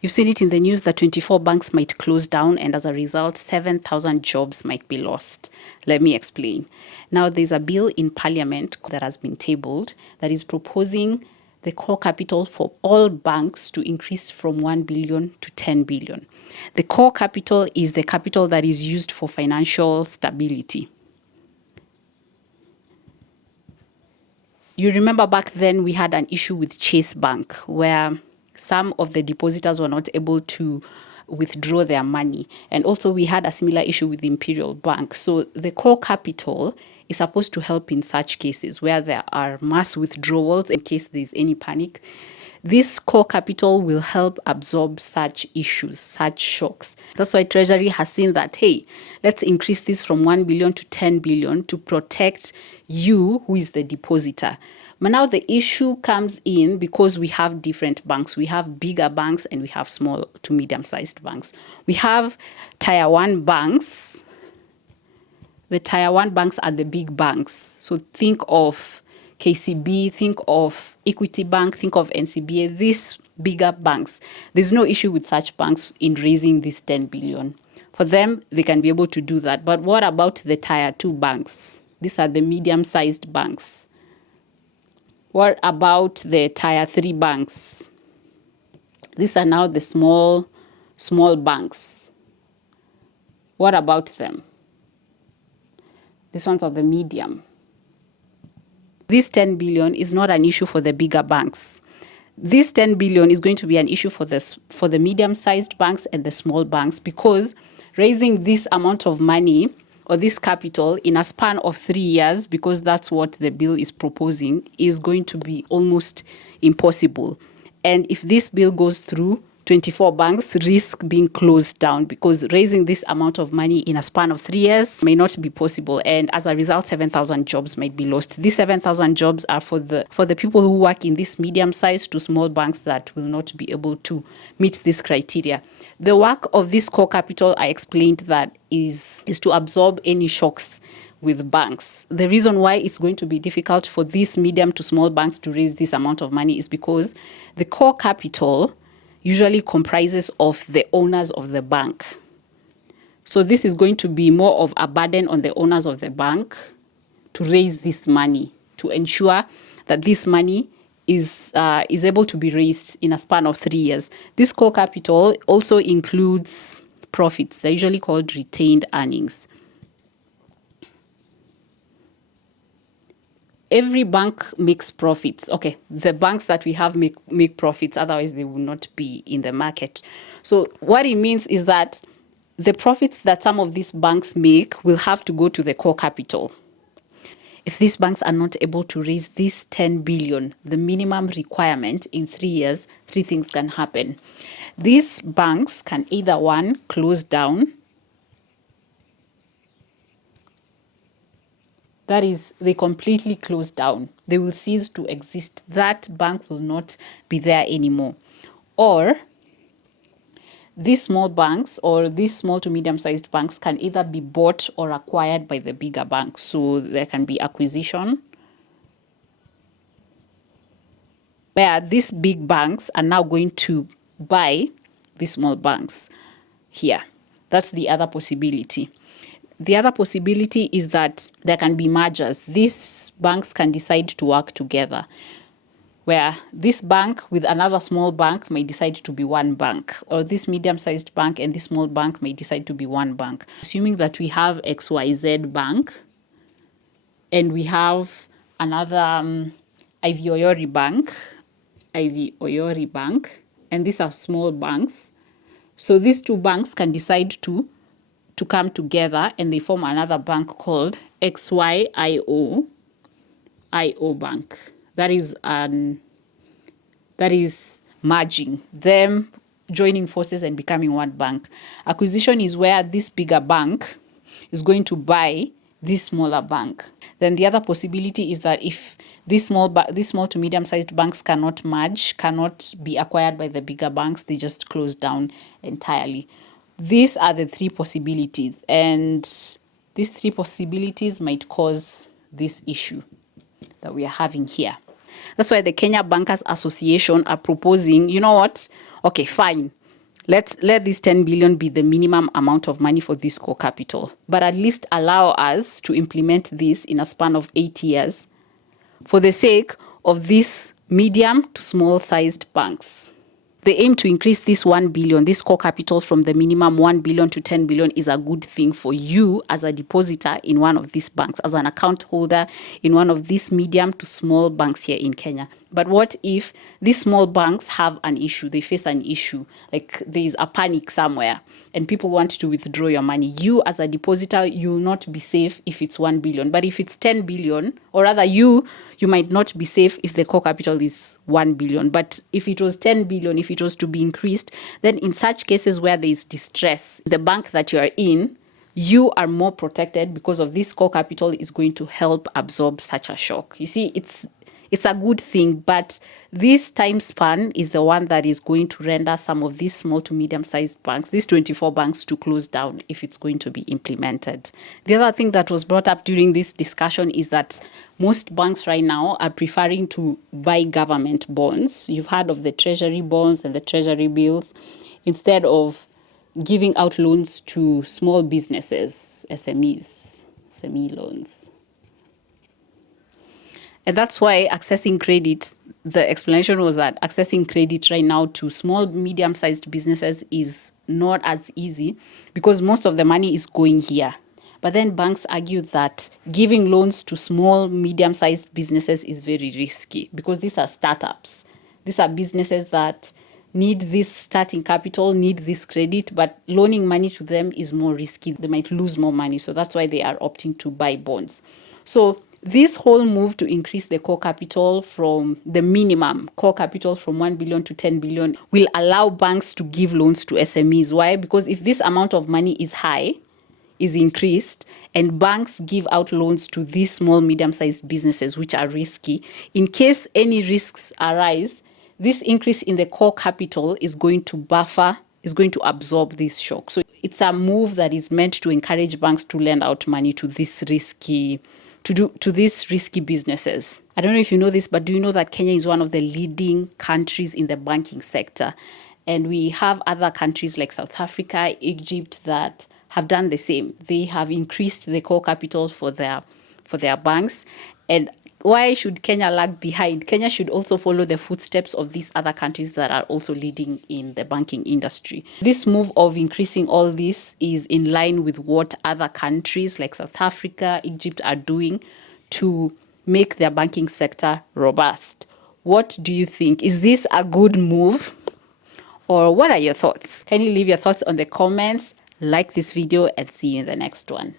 You've seen it in the news that 24 banks might close down, and as a result, 7,000 jobs might be lost. Let me explain. Now, there's a bill in Parliament that has been tabled that is proposing the core capital for all banks to increase from 1 billion to 10 billion. The core capital is the capital that is used for financial stability. You remember back then we had an issue with Chase Bank where some of the depositors were not able to withdraw their money. And also we had a similar issue with the Imperial Bank. So the core capital is supposed to help in such cases where there are mass withdrawals in case there's any panic. This core capital will help absorb such issues, such shocks. That's why Treasury has seen that, hey, let's increase this from 1 billion to 10 billion to protect you, who is the depositor. But now the issue comes in because we have different banks. We have bigger banks and we have small to medium-sized banks. We have Tier 1 banks. The Tier 1 banks are the big banks. So think of KCB, think of Equity Bank, think of NCBA, these bigger banks. There's no issue with such banks in raising this 10 billion. For them, they can be able to do that. But what about the Tier 2 banks? These are the medium-sized banks. What about the Tier 3 banks? These are now the small banks. What about them? These ones are the medium. This 10 billion is not an issue for the bigger banks. This 10 billion is going to be an issue for the medium-sized banks and the small banks, because raising this amount of money or this capital in a span of 3 years, because that's what the bill is proposing, is going to be almost impossible. And if this bill goes through, 24 banks risk being closed down, because raising this amount of money in a span of 3 years may not be possible. And as a result, 7,000 jobs might be lost. These 7,000 jobs are for the people who work in these medium-sized to small banks that will not be able to meet this criteria. The work of this core capital, I explained that is to absorb any shocks with banks. The reason why it's going to be difficult for these medium to small banks to raise this amount of money is because the core capital usually comprises of the owners of the bank. So this is going to be more of a burden on the owners of the bank to raise this money, to ensure that this money is able to be raised in a span of 3 years. This core capital also includes profits. They're usually called retained earnings. Every bank makes profits. Okay, the banks that we have make profits, otherwise they will not be in the market. So what it means is that the profits that some of these banks make will have to go to the core capital. If these banks are not able to raise this 10 billion, the minimum requirement in 3 years, 3 things can happen. These banks can either, one, close down. That is, they completely close down. They will cease to exist. That bank will not be there anymore. Or these small banks or these small to medium-sized banks can either be bought or acquired by the bigger banks. So there can be acquisition, where these big banks are now going to buy these small banks here. That's the other possibility. The other possibility is that there can be mergers. These banks can decide to work together, where this bank with another small bank may decide to be one bank, or this medium-sized bank and this small bank may decide to be one bank. Assuming that we have XYZ bank and we have another Ivy Oyori Bank, and these are small banks. So these two banks can decide to come together and they form another bank called XYIO Bank. That is merging, them joining forces and becoming one bank. Acquisition is where this bigger bank is going to buy this smaller bank. Then the other possibility is that if these small to medium-sized banks cannot merge, cannot be acquired by the bigger banks, they just close down entirely. These are the 3 possibilities, and these 3 possibilities might cause this issue that we are having here. That's why the Kenya Bankers Association are proposing, you know what? Okay, fine. let this 10 billion be the minimum amount of money for this core capital, but at least allow us to implement this in a span of 8 years for the sake of these medium to small sized banks. The aim to increase this 1 billion, this core capital from the minimum 1 billion to 10 billion is a good thing for you as a depositor in one of these banks, as an account holder in one of these medium to small banks here in Kenya. But what if these small banks have an issue, they face an issue, like there is a panic somewhere and people want to withdraw your money? You as a depositor, you will not be safe if it's 1 billion. But if it's 10 billion, or rather you might not be safe if the core capital is 1 billion. But if it was 10 billion, if it was to be increased, then in such cases where there is distress, the bank that you are in, you are more protected because of this core capital is going to help absorb such a shock. You see, it's a good thing, but this time span is the one that is going to render some of these small to medium-sized banks, these 24 banks, to close down if it's going to be implemented. The other thing that was brought up during this discussion is that most banks right now are preferring to buy government bonds. You've heard of the treasury bonds and the treasury bills, instead of giving out loans to small businesses, SME loans. And that's why accessing credit, the explanation was that accessing credit right now to small, medium-sized businesses is not as easy because most of the money is going here. But then banks argue that giving loans to small, medium-sized businesses is very risky because these are startups. These are businesses that need this starting capital, need this credit, but loaning money to them is more risky. They might lose more money. So that's why they are opting to buy bonds. So this whole move to increase the core capital from the minimum core capital from 1 billion to 10 billion will allow banks to give loans to SMEs. Why? Because if this amount of money is high, is increased, and banks give out loans to these small, medium-sized businesses, which are risky, in case any risks arise, this increase in the core capital is going to buffer, is going to absorb this shock. So it's a move that is meant to encourage banks to lend out money to this risky to these risky businesses. I don't know if you know this, but do you know that Kenya is one of the leading countries in the banking sector? And we have other countries like South Africa, Egypt that have done the same. They have increased the core capital for their banks. And why should Kenya lag behind? Kenya should also follow the footsteps of these other countries that are also leading in the banking industry. This move of increasing all this is in line with what other countries like South Africa, Egypt are doing to make their banking sector robust. What do you think? Is this a good move? Or what are your thoughts? Can you leave your thoughts on the comments? Like this video and see you in the next one.